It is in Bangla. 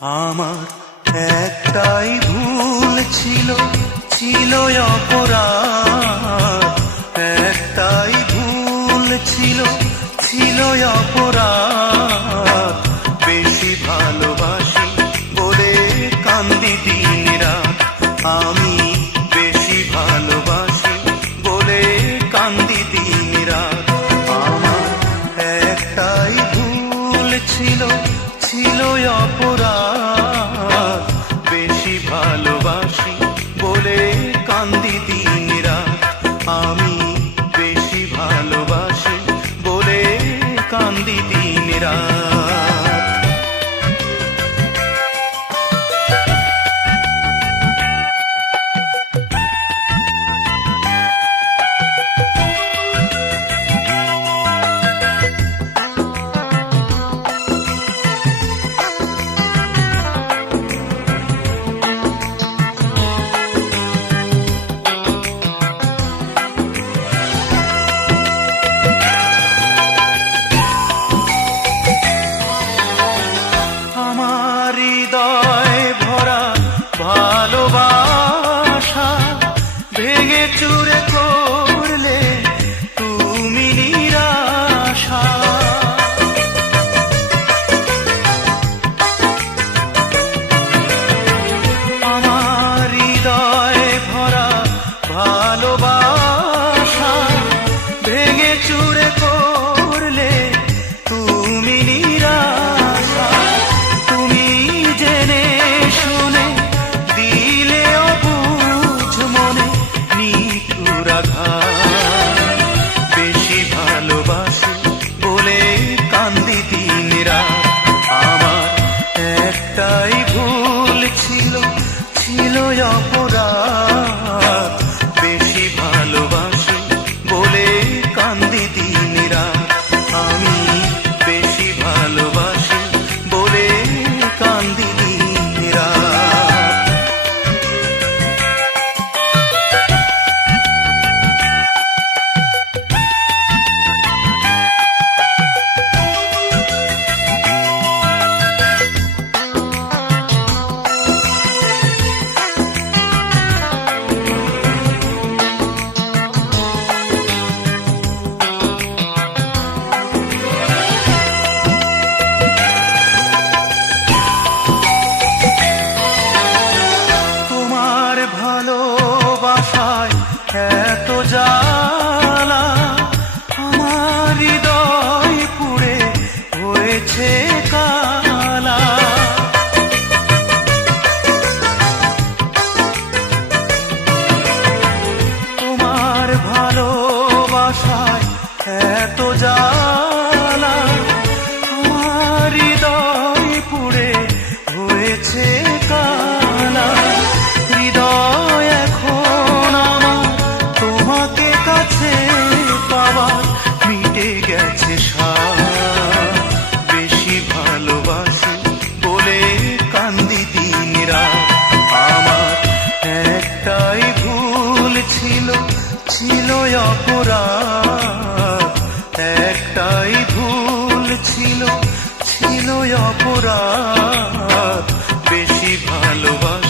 আমার একটাই ভুল ছিল, ছিল অপরাধ। একটাই ভুল ছিল, ছিল অপরাধ। বেশি ভালোবাসি বলে কান্দি দিন রাত। আমি বেশি ভালোবাসি বলে কান্দি দিন রাত। আমার একটাই ভুল ছিল, ছিল অপরাধ। বেশি ভালোবাসি বলে কান্দি দিন রাত। আমি বেশি ভালোবাসি বলে কান্দি দিন রাত। হৃদয় ভরা ভালোবাসা ভেঙে চুরে করলে তুমি নিরাশা। আমার হৃদয় ভরা ভালোবাসা ভেঙে চুরে করলে তুমি নিরাশা। বেশি ভালোবাসি বলে কান্দি দিন রাত। আমার একটাই ভুল ছিল, ছিল অপরাধ। বেশি ভালোবাসি বলে কান্দি দিন রাত। আমি বেশি ভালোবাসি বলে কান্দি দিন রাত। ভালোবাসায় এত জ্বালা, আমার হৃদয় পুড়ে হয়েছে কালা। তোমার ভালোবাসায় এত জ্বালা, আমার হৃদয় পুড়ে হয়েছে কালা। হৃদয় এখন আমার তোমাকে কাছে পাওয়ার মিটে গেছে সার। বেশি ভালোবাসি বলে কান্দি দিন রাত। আমার একটাই ভুল ছিল, ছিল অপরাধ। একটাই ভুল ছিল, ছিল অপরাধ। বেশি ভালোবাসি